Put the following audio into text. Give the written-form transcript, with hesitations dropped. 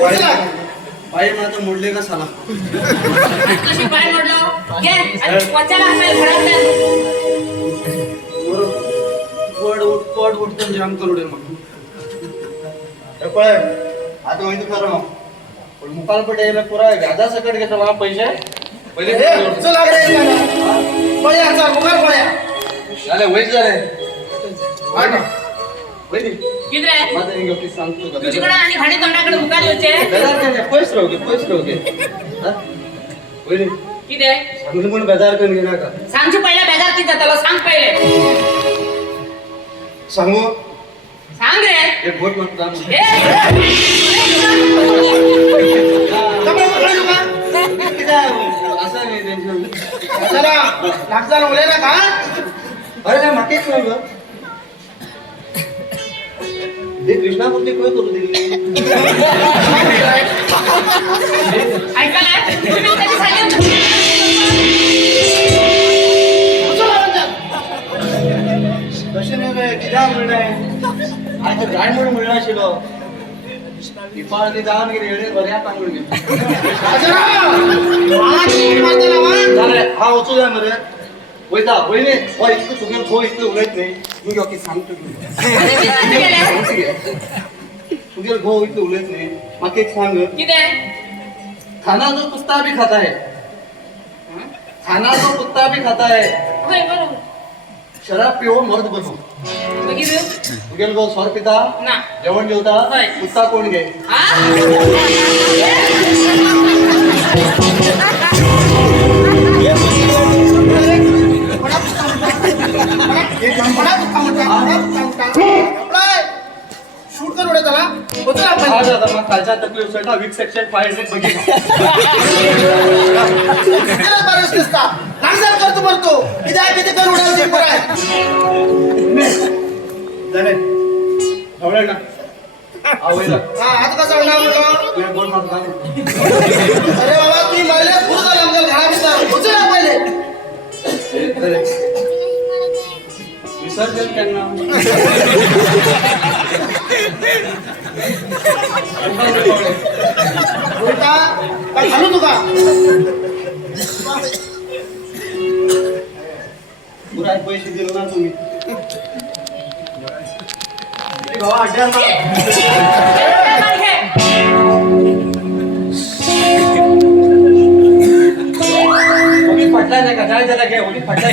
पाय माझं मोडले का साला कशी पाय मोडलो घे वचाला आपल्या घरात पड उठतो जाम करू दे मग आता माहिती खरं मग पण मुकाल पट यायला पुरा व्याजा सकट घेतो मला पैसे पहिले चला पळ्या मुखार पळ्या झाले वैज झाले वैदी किती रे माझं एक गोष्टी सांगतो का तुझ्याकडे आणि खाणे तोंडाकडे मुकाल होते बेजार काय पैसे राहू हा वैदी किती आहे सांगून पण बेजार करून घेणार का सांगची पहिला बेजार किती त्याला सांग पहिले सांगू सांग रे एक बोट मत काम असं नाही टेन्शन चला लागताना बोलायला का अरे काय मागेच नाही ग हे कृष्णापूर्ती कोण करू दिली ऐकायला तुम्ही कधी सांगितलं कसे नाही रे किती मिळणार आज काय म्हणून मिळणार शिलो इपाळती जाऊन गेली एवढे बऱ्या पांगून गेली झालं हा उचू द्या मरे वैदा वैने वा इतकं तुम्ही हो इतकं उलट नाही मी की सांगतो तुझे घो इतकं उलट नाही मग एक सांग किती आहे खाना जो कुत्ता भी खाता है खाना जो कुत्ता भी खाता है होय बरोबर शराब पिओ मर्द बनो बघितलं तुझे गो स्वर पिता ना जेवण जेवता होय. कुत्ता कोण घे शूट करू दे त्याला होतं आपण आज आता मग कालच्या तकलीफ साठी वीक सेक्शन 5 बघितलं कितीला बारस दिसता नागसार करतो बरतो किती करू उडाल पर आहे जाणे आवडेल ना आवडेल हा आता कसा होणार म्हणलं तुला बोल मत काम अरे बाबा तुम्ही मरले फुल झाला आमच्या घरात उचला पहिले विसर्जन करणार उलटा काय घालू तुका पुरा पैसे दिले ना तुम्ही भावा अड्ड्याला पटला नाही का काय झाला घे पटला